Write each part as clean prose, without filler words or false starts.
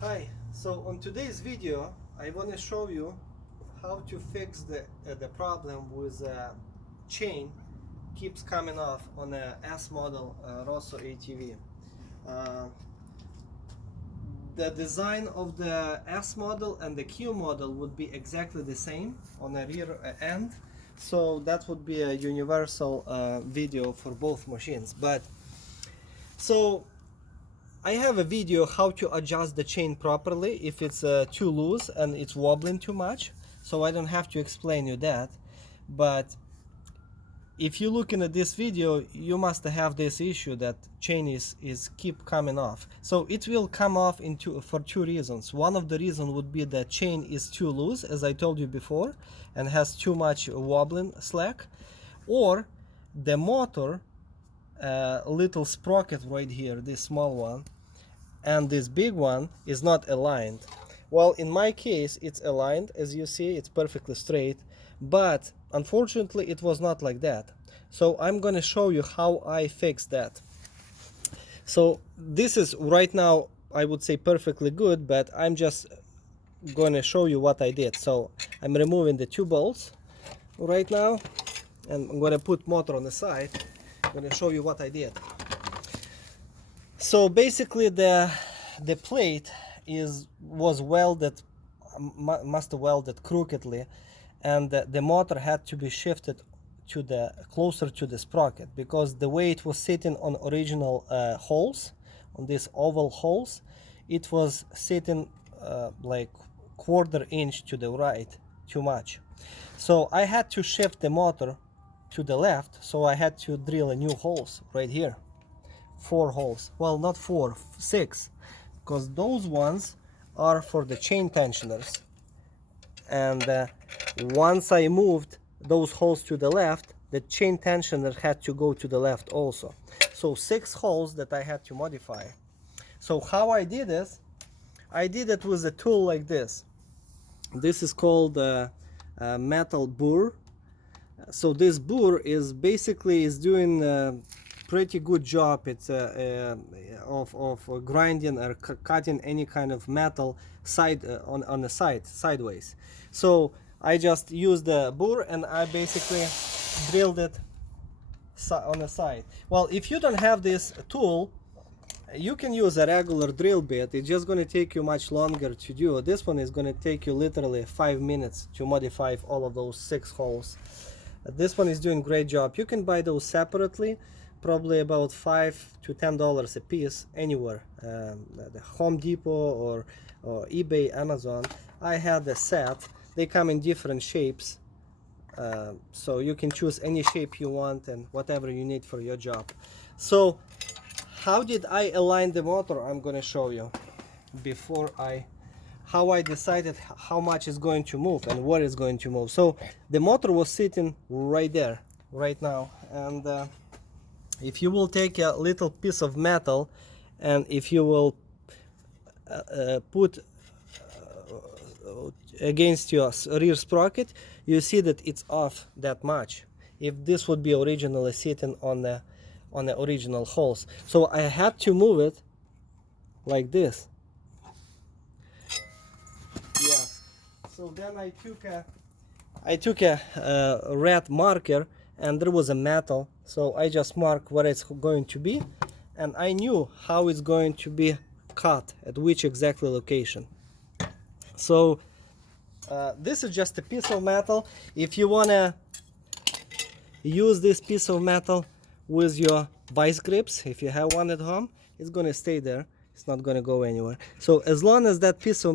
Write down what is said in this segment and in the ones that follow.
Hi, so on today's video I want to show you how to fix the problem with chain keeps coming off on a S model Rosso ATV. Uh, the design of the S model and the Q model would be exactly the same on the rear end, so that would be a universal video for both machines. But so I have a video how to adjust the chain properly if it's too loose and it's wobbling too much, so I don't have to explain you that. But if you're looking at this video, you must have this issue that chain is keep coming off. So it will come off for two reasons. One of the reasons would be that chain is too loose, as I told you before, and has too much wobbling slack, or the motor little sprocket right here, this small one, and this big one is not aligned. Well, in my case it's aligned, as you see, it's perfectly straight, but unfortunately it was not like that. So I'm going to show you how I fixed that. So this is right now, I would say, perfectly good, but I'm just going to show you what I did. So I'm removing the two bolts right now, and I'm going to put motor on the side. I'm going to show you what I did. So basically the plate was welded, must have welded crookedly, and the motor had to be shifted to the closer to the sprocket, because the way it was sitting on original holes, on these oval holes, it was sitting like quarter-inch to the right, too much. So I had to shift the motor to the left, so I had to drill a new holes right here. 4 holes, well, not 4, 6, because those ones are for the chain tensioners, and once I moved those holes to the left, the chain tensioner had to go to the left also. So 6 holes that I had to modify. So how I did this, I did it with a tool like this. This is called a metal burr. So this burr is basically doing pretty good job. It's of grinding or cutting any kind of metal on the side, sideways. So I just used the burr and I basically drilled it on the side. Well, if you don't have this tool, you can use a regular drill bit. It's just going to take you much longer to do. This one is going to take you literally 5 minutes to modify all of those 6 holes. This one is doing great job. You can buy those separately, probably about $5 to $10 a piece anywhere, the Home Depot or eBay, Amazon. I had the set. They come in different shapes, so you can choose any shape you want and whatever you need for your job. So how did I align the motor? I'm going to show you before how I decided how much is going to move and what is going to move. So the motor was sitting right there right now, and if you will take a little piece of metal and if you will put against your rear sprocket, you see that it's off that much. If this would be originally sitting on the original holes, so I had to move it like this. Yeah. So then I took a red marker, and there was a metal, so I just marked where it's going to be, and I knew how it's going to be cut, at which exactly location. So this is just a piece of metal. If you want to use this piece of metal with your vice grips, if you have one at home, it's going to stay there. It's not going to go anywhere. So as long as that piece of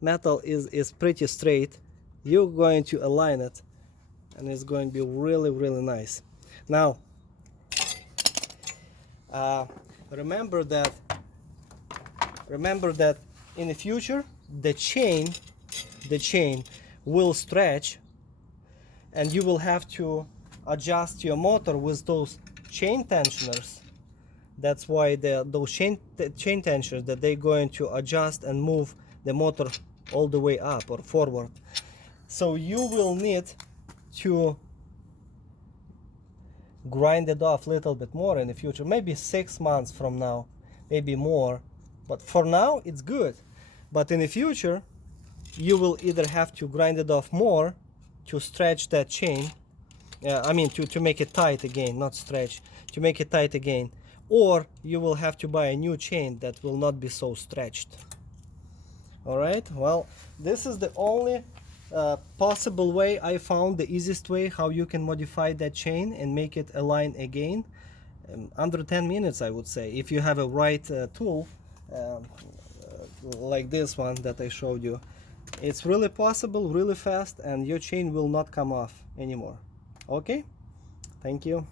metal is pretty straight, you're going to align it, and it's going to be really, really nice. Now remember that in the future the chain will stretch, and you will have to adjust your motor with those chain tensioners. That's why those chain tensioners, that they're going to adjust and move the motor all the way up or forward. So you will need to grind it off a little bit more in the future, maybe 6 months from now, maybe more, but for now it's good. But in the future, you will either have to grind it off more to stretch that chain, I mean to make it tight again, not stretch, to make it tight again, or you will have to buy a new chain that will not be so stretched. All right, well, this is the only possible way I found, the easiest way how you can modify that chain and make it align again. Under 10 minutes, I would say, if you have a right tool like this one that I showed you. It's really possible, really fast, and your chain will not come off anymore. Okay, thank you.